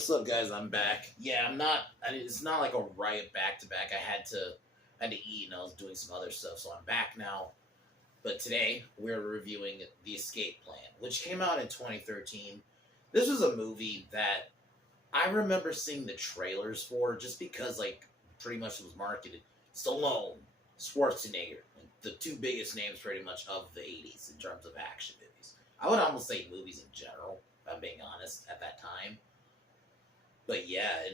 What's up, guys? I'm back. Yeah, I'm not. It's not like a riot back to back. I had to eat, and I was doing some other stuff, so I'm back now. But today we're reviewing The Escape Plan, which came out in 2013. This was a movie that I remember seeing the trailers for, just because, like, pretty much it was marketed. Stallone, Schwarzenegger, like the two biggest names, pretty much, of the 80s in terms of action movies. I would almost say movies in general, if I'm being honest, at that time. But yeah,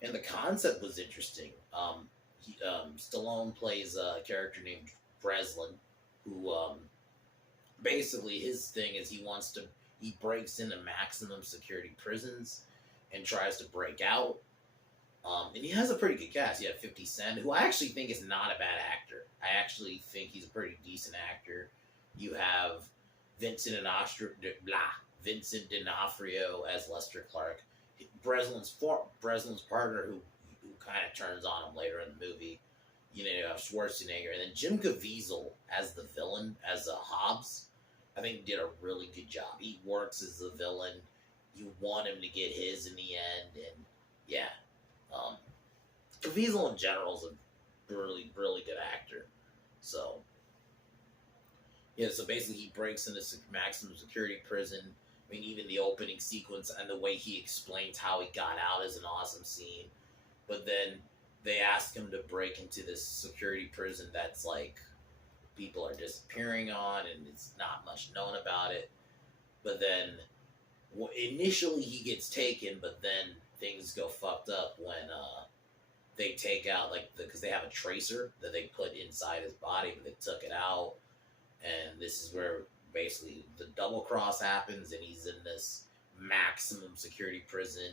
and the concept was interesting. Stallone plays a character named Breslin, who basically his thing is he breaks into maximum security prisons and tries to break out. And he has a pretty good cast. You have 50 Cent, who I actually think is not a bad actor. I actually think he's a pretty decent actor. You have Vincent D'Onofrio as Lester Clark. Breslin's partner, who kind of turns on him later in the movie. You have Schwarzenegger, and then Jim Caviezel as the villain, as Hobbs. I think did a really good job. He works as the villain. You want him to get his in the end, and yeah, Caviezel in general is a really, really good actor. So yeah, so basically he breaks into maximum security prison. I mean, even the opening sequence and the way he explains how he got out is an awesome scene. But then they ask him to break into this security prison that's like people are disappearing on, and it's not much known about it. But then initially he gets taken, but then things go fucked up when they take out because they have a tracer that they put inside his body, but they took it out, and this is where basically the double cross happens, and he's in this maximum security prison,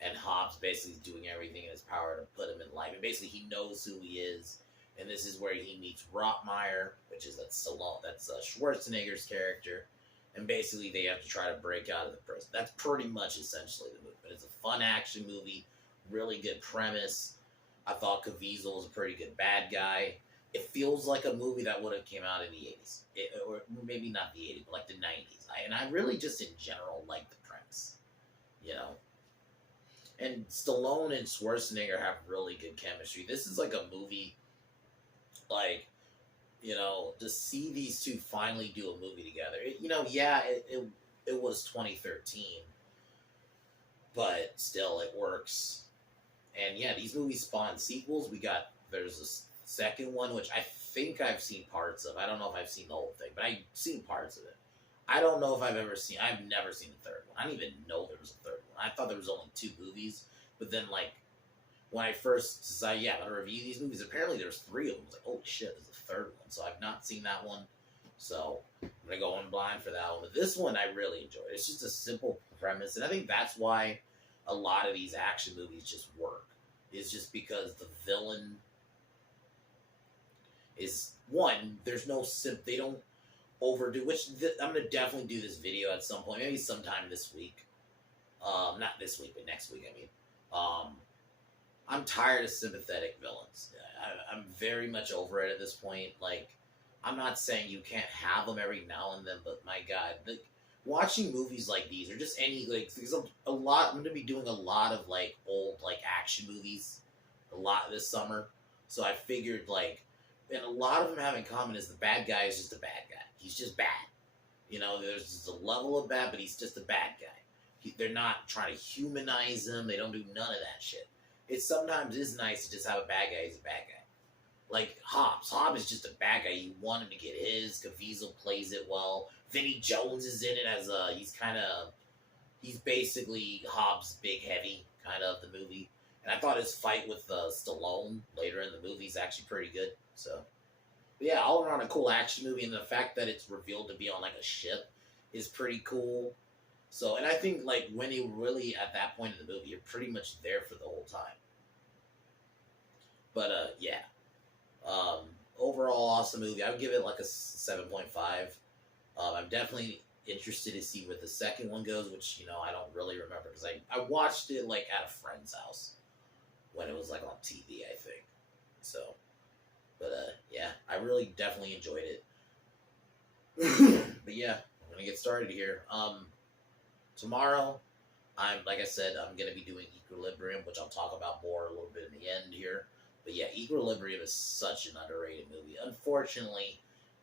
and Hobbs basically is doing everything in his power to put him in life. And basically he knows who he is, and this is where he meets Rottmeyer, which is that's Schwarzenegger's character, and basically they have to try to break out of the prison. That's pretty much essentially the movie. But it's a fun action movie, really good premise. I thought Caviezel was a pretty good bad guy. It feels like a movie that would have came out in the 80s. Or maybe not the 80s, but like the 90s. And I really just in general like the premise. And Stallone and Schwarzenegger have really good chemistry. This is like a movie, to see these two finally do a movie together. It was 2013, but still it works. And yeah, these movies spawn sequels. There's a second one, which I think I've seen parts of. I don't know if I've seen the whole thing, but I've seen parts of it. I don't know if I've never seen the third one. I didn't even know there was a third one. I thought there was only two movies, but then when I first decided, I'm gonna review these movies, apparently there's three of them. I was like, oh shit, there's a third one. So I've not seen that one. So I'm gonna go in blind for that one. But this one I really enjoyed. It's just a simple premise, and I think that's why a lot of these action movies just work. Is just because the villain is one. There's no they don't overdo. I'm gonna definitely do this video at some point, maybe sometime this week. Not this week, but next week. I mean, I'm tired of sympathetic villains. I'm very much over it at this point. I'm not saying you can't have them every now and then, but my God, watching movies like these, or just any there's a lot. I'm going to be doing a lot of old action movies, a lot this summer. So I figured and a lot of them have in common is the bad guy is just a bad guy. He's just bad. There's just a level of bad, but he's just a bad guy. They're not trying to humanize him. They don't do none of that shit. It sometimes is nice to just have a bad guy. He's a bad guy. Like Hobbs. Hobbs is just a bad guy. You want him to get his. Caviezel plays it well. Vinnie Jones is in it as he's basically Hobbs' big heavy kind of the movie. And I thought his fight with Stallone later in the movie is actually pretty good. So, but yeah, all around a cool action movie, and the fact that it's revealed to be on a ship is pretty cool. So, and I think when you really at that point in the movie, you're pretty much there for the whole time. But overall awesome movie. I would give it a 7.5. I'm definitely interested to see where the second one goes, which I don't really remember because I watched it at a friend's house when it was on TV, I think. So, but I really definitely enjoyed it. But yeah, I'm gonna get started here. Tomorrow like I said, I'm gonna be doing Equilibrium, which I'll talk about more a little bit in the end here. But yeah, Equilibrium is such an underrated movie. Unfortunately,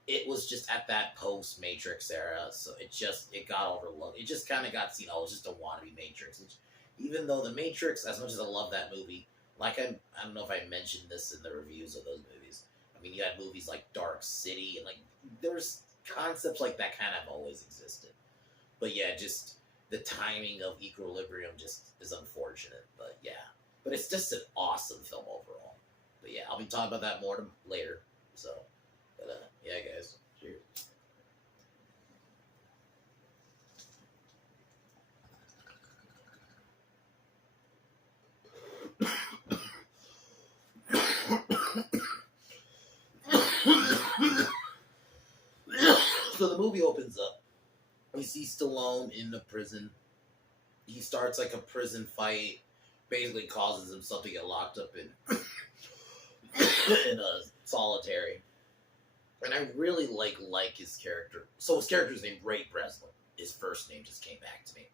it was just at that post Matrix era, so it got overlooked. It just kind of got seen. Oh, it's just a wannabe Matrix. Even though the Matrix, as much as I love that movie, like I don't know if I mentioned this in the reviews of those movies. I mean, you had movies like Dark City, and like there's concepts like that kind of always existed. But yeah, just the timing of Equilibrium just is unfortunate. But yeah, but it's just an awesome film overall. But yeah, I'll be talking about that more later. So, but yeah, guys, cheers. So the movie opens up. We see Stallone in the prison. He starts like a prison fight, basically causes himself to get locked up in in a solitary. And I really like his character. So his character's named Ray Breslin. His first name just came back to me.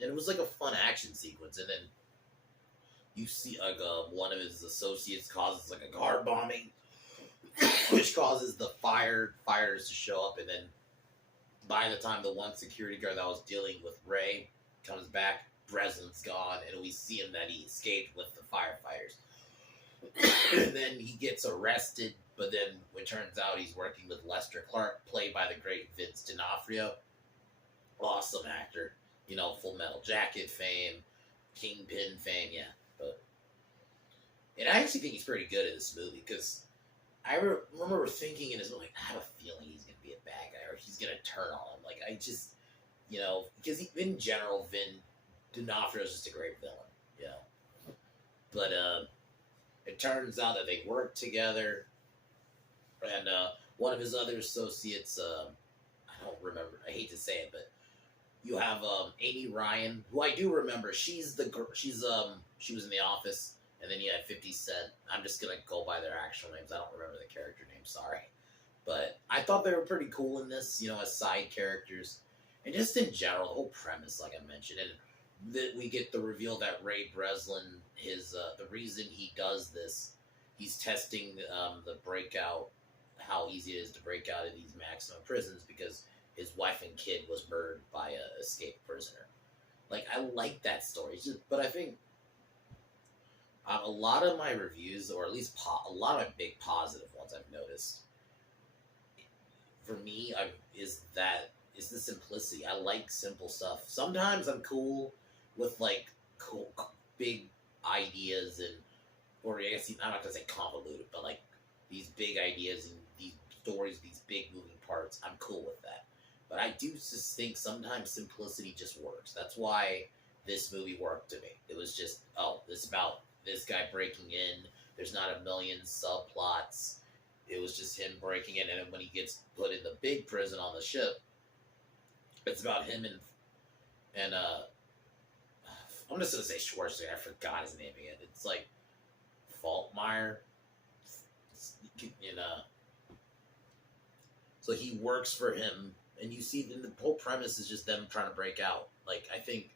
And it was like a fun action sequence. And then you see like one of his associates causes like a car bombing, which causes the fighters to show up. And then by the time the one security guard that was dealing with Ray comes back, Breslin's gone, and we see him that he escaped with the firefighters. And then he gets arrested, but then it turns out he's working with Lester Clark, played by the great Vince D'Onofrio. Awesome actor. You know, Full Metal Jacket fame, Kingpin fame, yeah. But, and I actually think he's pretty good in this movie, because I remember thinking in his movie, like, I have a feeling he's going to be a bad guy, or he's going to turn on him. Like, I just, you know, because in general, Vin D'Onofrio is just a great villain, you know. But, it turns out that they work together, and one of his other associates, I don't remember, I hate to say it, but you have Amy Ryan, who I do remember. She's the girl. She was in The Office, and then you had 50 Cent. I'm just gonna go by their actual names. I don't remember the character names. Sorry, but I thought they were pretty cool in this. You know, as side characters, and just in general, the whole premise, like I mentioned, and that we get the reveal that Ray Breslin, the reason he does this, he's testing the breakout, how easy it is to break out of these maximum prisons, because his wife and kid was murdered by a escaped prisoner. Like, I like that story, but I think a lot of my reviews, or at least a lot of my big positive ones I've noticed, for me, is the simplicity. I like simple stuff. Sometimes I'm cool with like cool big ideas, or I guess I'm not gonna say convoluted, but like these big ideas and these stories, these big moving parts. I'm cool with that. But I do just think sometimes simplicity just works. That's why this movie worked to me. It was just, oh, this is about this guy breaking in. There's not a million subplots. It was just him breaking in, and when he gets put in the big prison on the ship, it's about him and I'm just gonna say Schwarzenegger. I forgot his name again. It's like Falkmeyer, and so he works for him, and you see the whole premise is just them trying to break out. Like, I think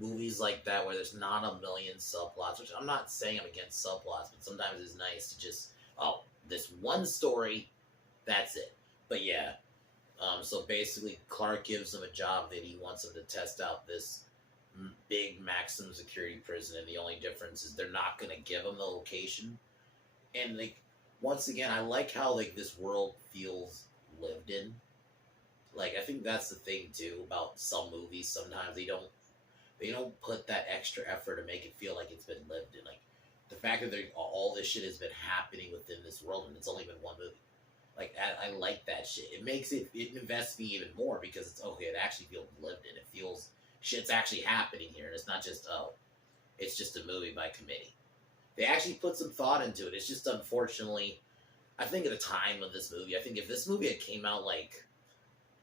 movies like that where there's not a million subplots, which I'm not saying I'm against subplots, but sometimes it's nice to just, oh, this one story, that's it. But yeah, so basically Clark gives him a job that he wants him to test out this big maximum security prison, and the only difference is they're not going to give him the location. And like, once again, I like how like this world feels lived in. Like, I think that's the thing too about some movies. Sometimes they don't put that extra effort to make it feel like it's been lived in. Like, the fact that all this shit has been happening within this world, and it's only been one movie. Like, I like that shit. It makes it invests me even more, because it's okay. It actually feels lived in. It feels shit's actually happening here, and it's not just, oh, it's just a movie by committee. They actually put some thought into it. It's just, unfortunately, I think at the time of this movie, I think if this movie had came out like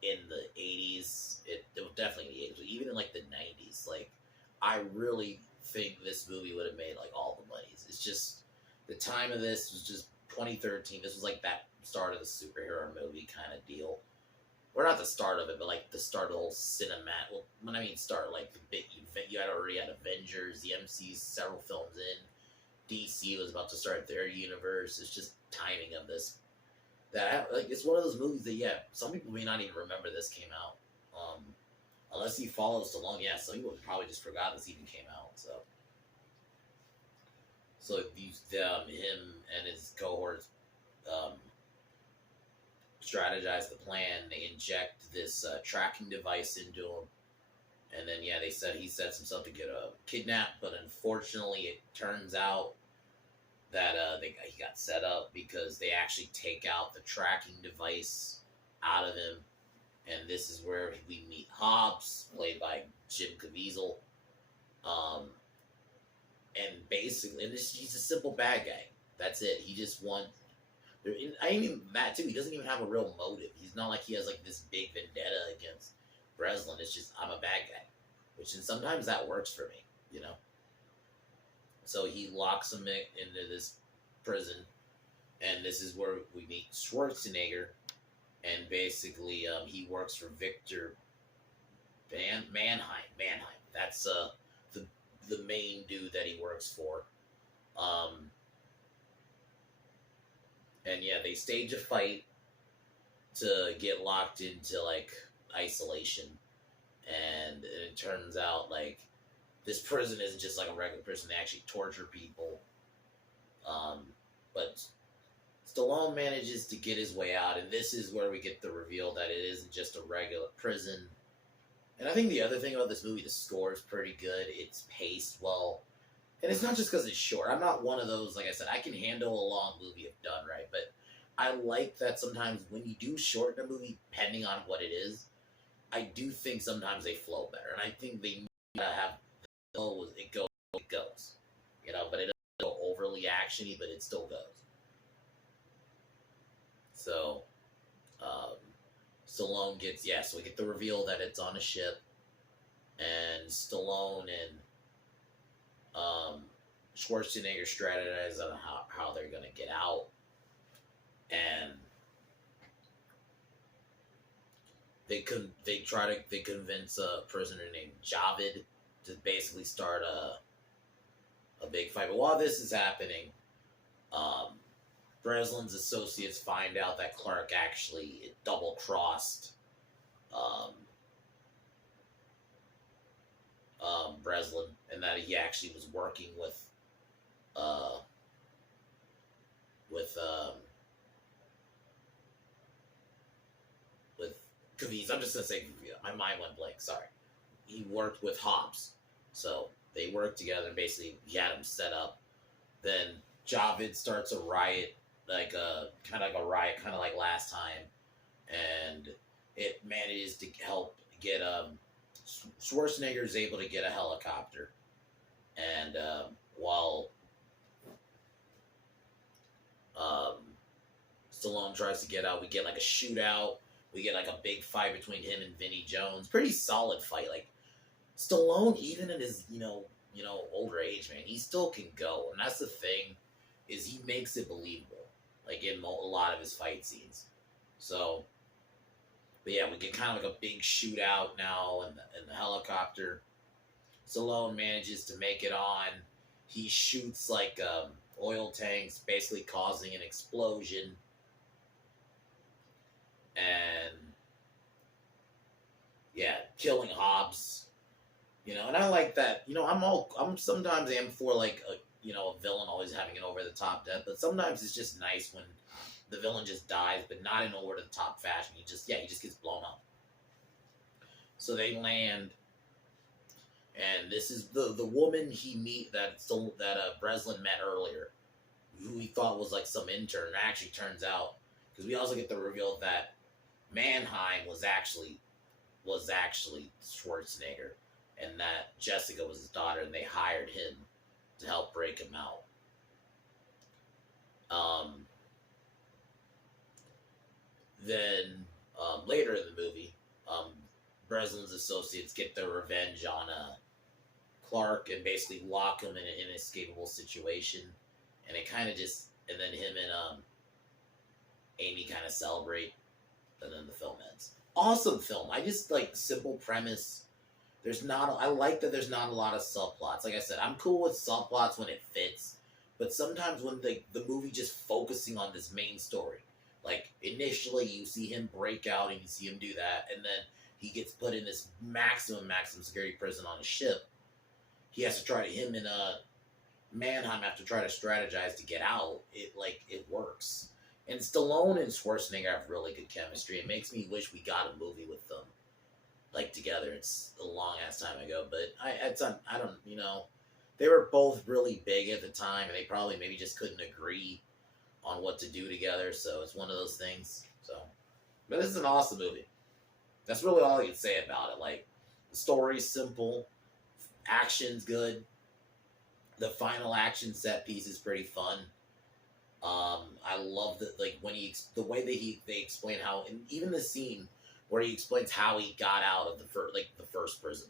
in the 80s, it was definitely in the 80s, but even in like the 90s, like, I really think this movie would have made like all the monies. It's just the time of this was just 2013. This was like that start of the superhero movie kind of deal. or not the start of it, but like the start of the whole cinematic. Well, when I mean start, like the big event, you had already had Avengers, the MC's several films in. DC was about to start their universe. It's just timing of this. That like it's one of those movies that some people may not even remember this came out. Unless you follow Stallone, some people probably just forgot this even came out. So these him and his cohorts strategize the plan. They inject this tracking device into him, and then they said he sets himself to get kidnapped. But unfortunately, it turns out that he got set up because they actually take out the tracking device out of him, and this is where we meet Hobbs, played by Jim Caviezel, and basically, he's a simple bad guy. That's it. He just wants. I mean that too. He doesn't even have a real motive. He's not like he has like this big vendetta against Breslin. It's just I'm a bad guy, and sometimes that works for me, So he locks him into this prison, and this is where we meet Schwarzenegger, and basically he works for Victor Mannheim. That's the main dude that he works for. And they stage a fight to get locked into like isolation, and it turns out like this prison isn't just like a regular prison; they actually torture people. But Stallone manages to get his way out, and this is where we get the reveal that it isn't just a regular prison. And I think the other thing about this movie, the score is pretty good. It's paced well. And it's not just because it's short. I'm not one of those, like I said, I can handle a long movie if done right. But I like that sometimes when you do shorten a movie, depending on what it is, I do think sometimes they flow better. And I think they need to have it goes. But it doesn't go overly actiony, but it still goes. So, Stallone gets, so we get the reveal that it's on a ship. And Stallone and Schwarzenegger strategize on how they're going to get out, and they convince a prisoner named Javid to basically start a big fight. But while this is happening, Breslin's associates find out that Clark actually double-crossed Breslin, and that he actually was working with Caviezel. I'm just gonna say Caviezel. My mind went blank. Sorry. He worked with Hobbs, so they worked together. And basically, he had him set up. Then Javid starts a riot, kind of like last time, and it manages to help get Schwarzenegger is able to get a helicopter, and while Stallone tries to get out, we get like a shootout. We get like a big fight between him and Vinnie Jones. Pretty solid fight. Like Stallone, even in his older age, man, he still can go, and that's the thing, is he makes it believable. Like in a lot of his fight scenes. So. But we get kind of like a big shootout now in the helicopter. Stallone manages to make it on. He shoots like oil tanks, basically causing an explosion. And killing Hobbs. And I like that. I'm sometimes for like a villain always having an over the top death, but sometimes it's just nice when the villain just dies, but not in over the top fashion. He just gets blown up. So they land, and this is the woman that Breslin met earlier, who he thought was like some intern. It actually turns out, because we also get the reveal that Mannheim was actually Schwarzenegger, and that Jessica was his daughter, and they hired him to help break him out. Then later in the movie, Breslin's associates get their revenge on Clark and basically lock him in an inescapable situation, and it kind of and then him and Amy kind of celebrate, and then the film ends. awesome film. I just like simple premise. There's not. I like that there's not a lot of subplots. Like I said, I'm cool with subplots when it fits, but sometimes when the movie just focusing on this main story, like initially you see him break out and you see him do that, and then he gets put in this maximum security prison on a ship. He has to try to him and Mannheim have to try to strategize to get out. It works. And Stallone and Schwarzenegger have really good chemistry. It makes me wish we got a movie with them like together. It's a long ass time ago, but I don't they were both really big at the time, and they probably maybe just couldn't agree on what to do together. So it's one of those things. So, but this is an awesome movie. That's really all I can say about it. Like the story's simple, action's good. The final action set piece is pretty fun. I love that, like when the way that they explain how, and even the scene where he explains how he got out of the first prison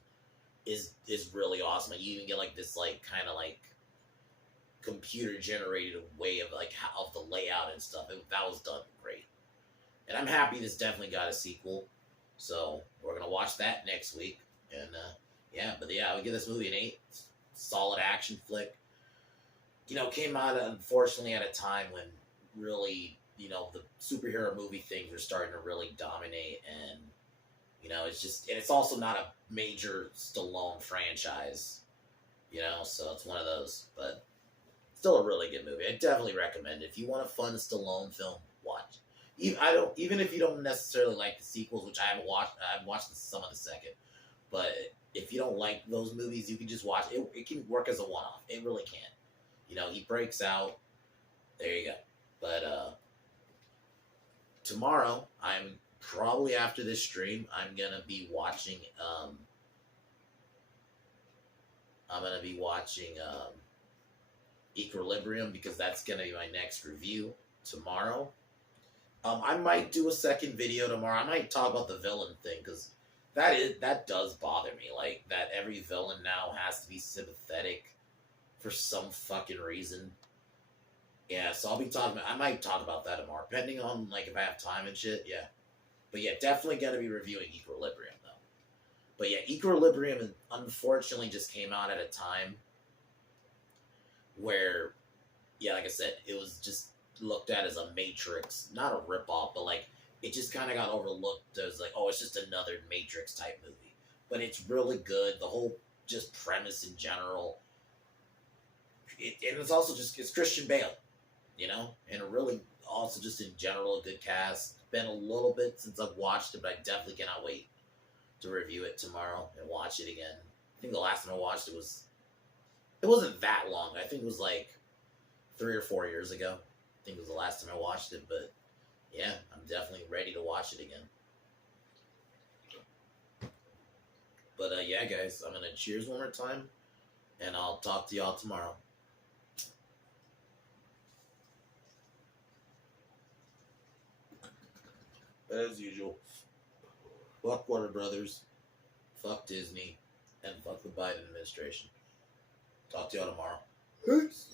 is really awesome. Like, you even get like this like kind of like computer generated way of like how of the layout and stuff. That was done great, and I'm happy this definitely got a sequel. So we're gonna watch that next week, and I would give this movie an 8. Solid action flick. Came out unfortunately at a time when really, the superhero movie things were starting to really dominate, and it's also not a major Stallone franchise, so it's one of those, but still a really good movie. I definitely recommend it. If you want a fun Stallone film, watch. Even if you don't necessarily like the sequels, which I haven't watched. I've watched some of the second, but if you don't like those movies, you can just watch it. It can work as a one-off. It really can. He breaks out. There you go. But tomorrow, I'm probably after this stream, I'm gonna be watching. Equilibrium, because that's gonna be my next review tomorrow. I might do a second video tomorrow. I might talk about the villain thing, because that does bother me. Like, that every villain now has to be sympathetic for some fucking reason. Yeah, so I might talk about that tomorrow, depending on, like, if I have time and shit, yeah. But yeah, definitely gonna be reviewing Equilibrium, though. But yeah, Equilibrium, unfortunately, just came out at a time where, yeah, like I said, it was just looked at as a Matrix, not a ripoff, but, like, it just kind of got overlooked as, like, oh, it's just another Matrix-type movie. But it's really good. The whole just premise in general. And it's also it's Christian Bale, and a really, also just in general, a good cast. Been a little bit since I've watched it, but I definitely cannot wait to review it tomorrow and watch it again. I think the last time I watched it wasn't that long. I think it was like 3 or 4 years ago. I think it was the last time I watched it, but yeah, I'm definitely ready to watch it again. But yeah, guys, I'm gonna cheers one more time, and I'll talk to y'all tomorrow. As usual, fuck Warner Brothers, fuck Disney, and fuck the Biden administration. Talk to y'all tomorrow. Peace.